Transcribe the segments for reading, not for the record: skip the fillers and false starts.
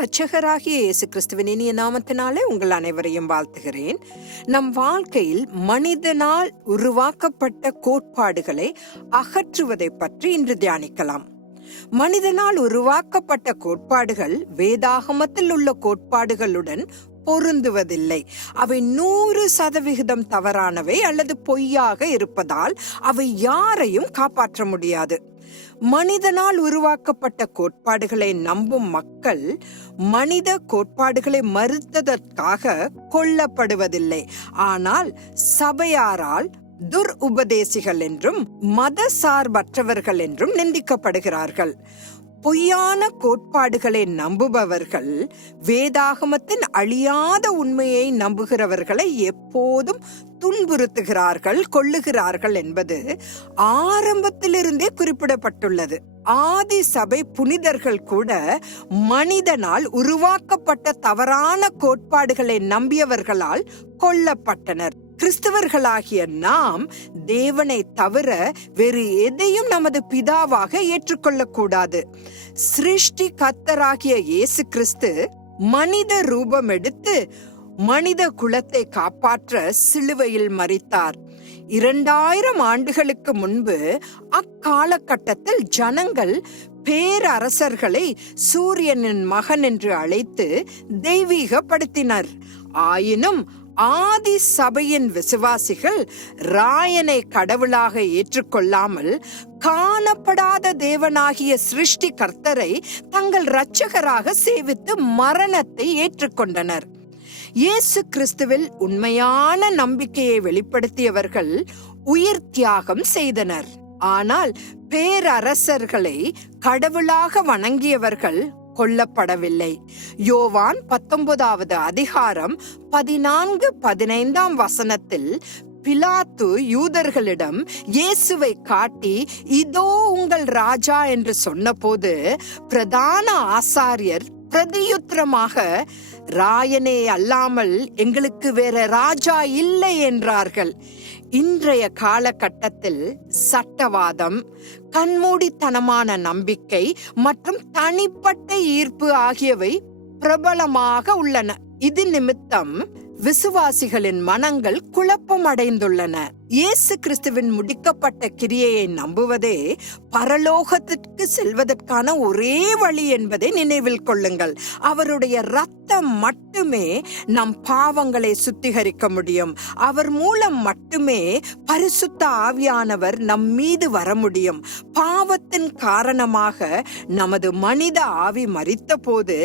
இரட்சகராகிய இயேசு கிறிஸ்துவின் இனிய நாமத்தினாலே உங்கள் அனைவரையும் வாழ்த்துகிறேன். நம் வாழ்க்கையில் மனிதனால் உருவாக்கப்பட்ட கோட்பாடுகளை அகற்றுவதை பற்றி இன்று தியானிக்கலாம். மனிதனால் உருவாக்கப்பட்ட கோட்பாடுகள் வேதாகமத்தில் உள்ள கோட்பாடுகளுடன் பொருந்துவதில்லை. அவை 100% தவறானவை அல்லது பொய்யாக இருப்பதால் அவை யாரையும் காப்பாற்ற முடியாது. மனிதனால் உருவாக்கப்பட்ட கோட்பாடுகளை நம்பும் மக்கள் மனித கோட்பாடுகளை மறுத்ததற்காக கொல்லப்படுவதில்லை. ஆனால் சபையாரால் துர்உபதேசிகள் என்றும் மத சார்பற்றவர்கள் என்றும் நிந்திக்கப்படுகிறார்கள். பொய்யான கோட்பாடுகளை நம்புபவர்கள் வேதாகமத்தின் அழியாத உண்மையை நம்புகிறவர்களை எப்போதும் துன்புறுத்துகிறார்கள், கொல்லுகிறார்கள் என்பது ஆரம்பத்திலிருந்தே குறிப்பிடப்பட்டுள்ளது. ஆதி சபை புனிதர்கள் கூட மனிதனால் உருவாக்கப்பட்ட தவறான கோட்பாடுகளை நம்பியவர்களால் கொல்லப்பட்டனர். கிறிஸ்தவர்களாகிய நாம் தேவனை தவிர வேறு எதையும் நமது பிதாவாக ஏற்றுக்கொள்ளக்கூடாது. சிருஷ்டி கர்த்தராகிய இயேசு கிறிஸ்து மனித ரூபம் எடுத்து மனித குலத்தை காப்பாற்ற சிலுவையில் மரித்தார். 2000 ஆண்டுகளுக்கு முன்பு அக்காலகட்டத்தில் ஜனங்கள் பேரரசர்களை சூரியனின் மகன் என்று அழைத்து தெய்வீகப்படுத்தினர். ஆயினும் ஆதி சபையின் விசுவாசிகள் ராயனை கடவுளாக ஏற்றுக்கொள்ளாமல் காணப்படாத தேவனாகிய சிருஷ்டி கர்த்தரை தங்கள் இரட்சகராக சேவித்து மரணத்தை ஏற்றுக்கொண்டனர். இயேசு கிறிஸ்துவில் உண்மையான நம்பிக்கையை வெளிப்படுத்தியவர்கள் உயிர் தியாகம் செய்தனர். ஆனால் பேரரசர்களை கடவுளாக வணங்கியவர்கள் கொல்லப்படவில்லை. யோவான் 19வது அதிகாரம் 14-15 வசனத்தில் பிலாத்து யூதர்களிடம் இயேசுவை காட்டி இதோ உங்கள் ராஜா என்று சொன்னபோது பிரதான ஆசாரியர் பிரதியுத்தரமாக ராயனே அல்லாமல் எங்களுக்கு வேற ராஜா இல்லை என்றார்கள். இன்றைய காலகட்டத்தில் சட்டவாதம், கண்மூடித்தனமான நம்பிக்கை மற்றும் தனிப்பட்ட ஈர்ப்பு ஆகியவை பிரபலமாக உள்ளன. இது நிமித்தம் விசுவாசிகளின் மனங்கள் குழப்பம் அடைந்துள்ளன. இயேசு கிறிஸ்துவின் முடிக்கப்பட்ட கிரியையை நம்புவதே பரலோகத்திற்கு செல்வதற்கான ஒரே வழி என்பதை நினைவில் கொள்ளுங்கள். அவருடைய இரத்தம் மட்டுமே நம் பாவங்களை சுத்திகரிக்க முடியும். அவர் மூலம் மட்டுமே பரிசுத்த ஆவியானவர் நம் மீது வர முடியும். பாவத்தின் காரணமாக நமது மனித ஆவி மரித்த போது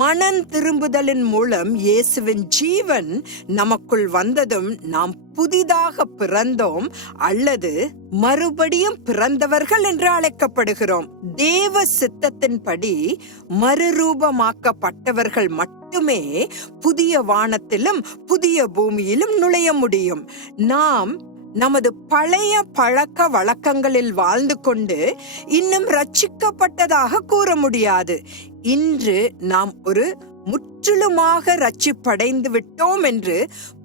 மனம் திரும்புதலின் மூலம் இயேசுவின் ஜீவன் நமக்குள் வந்ததும் நாம் புதிதாக பிறந்தோம் அல்லது மறுபடியும் பிறந்தவர்கள் என்று அழைக்கப்படுகிறோம். தேவ சித்தத்தின்படி மறுரூபமாக்கப்பட்டவர்கள் மட்டுமே புதிய வானத்திலும் புதிய பூமியிலும் நுழைய முடியும். நாம் நமது பழைய பழக்க வழக்கங்களில் வாழ்ந்து கொண்டு இன்னும் ரட்சிக்கப்பட்டதாக கூற முடியாது. இன்று நாம் ஒரு முற்றிலுமாக ரட்சிப்படைந்து விட்டோம் என்று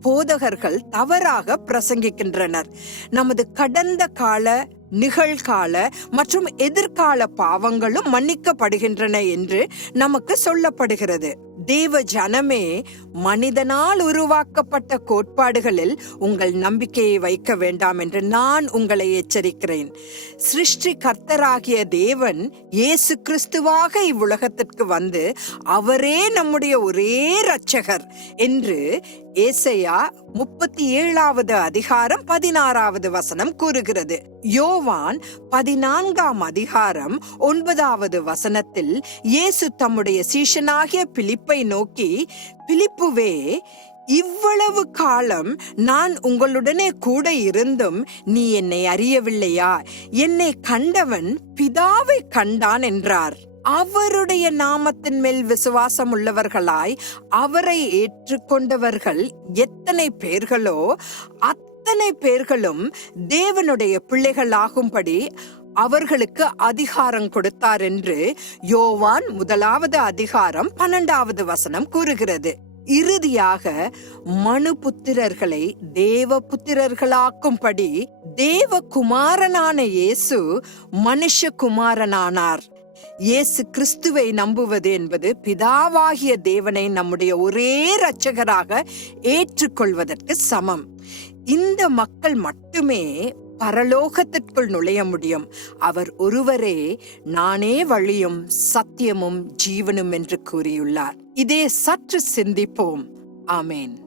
போதகர்கள் தவறாக பிரசங்கிக்கின்றனர். நமது கடந்த கால, நிகழ்கால மற்றும் எதிர்கால பாவங்களும் மன்னிக்கப்படுகின்றன என்று நமக்கு சொல்லப்படுகிறது. தேவ ஜனமே, மனிதனால் உருவாக்கப்பட்ட கோட்பாடுகளில் உங்கள் நம்பிக்கையை வைக்க வேண்டாம் என்று நான் உங்களை எச்சரிக்கிறேன். சிருஷ்டி கர்த்தராகிய தேவன் இயேசு கிறிஸ்துவாக இவ்வுலகத்திற்கு வந்து அவரே நம்முடைய ஒரே இரட்சகர் என்று ஏசாயா 37வது அதிகாரம் 16வது வசனம் கூறுகிறது. யோவான் 14ஆம் அதிகாரம் 9வது வசனத்தில் இயேசு தம்முடைய சீஷனாகிய பிலிப்பை நோக்கி, பிலிப்புவே, இவ்வளவு காலம் நான் உங்களுடனே கூட இருந்தும் நீ என்னை அறியவில்லையா? என்னை கண்டவன் பிதாவை கண்டான் என்றார். அவருடைய நாமத்தின் மேல் விசுவாசம் உள்ளவர்களாய் அவரை ஏற்றுக்கொண்டவர்கள் எத்தனை பேர்களோ அத்தனை பேர்களும் தேவனுடைய பிள்ளைகளாகும்படி அவர்களுக்கு அதிகாரம் கொடுத்தார் என்று யோவான் 1வது அதிகாரம் 12வது வசனம் கூறுகிறது. இறுதியாக மனுபுத்திரர்களை தேவ புத்திரர்களாக்கும்படி தேவகுமாரனான இயேசு மனுஷகுமாரனானார். இயேசு கிறிஸ்துவை நம்புவது என்பது பிதாவாகிய தேவனை நம்முடைய ஒரே இரட்சகராக ஏற்றுக்கொள்வதற்கு சமம். இந்த மக்கள் மட்டுமே பரலோகத்திற்குள் நுழைய முடியும். அவர் ஒருவரே நானே வழியும் சத்தியமும் ஜீவனும் என்று கூறியுள்ளார். இதை சற்று சிந்திப்போம். ஆமேன்.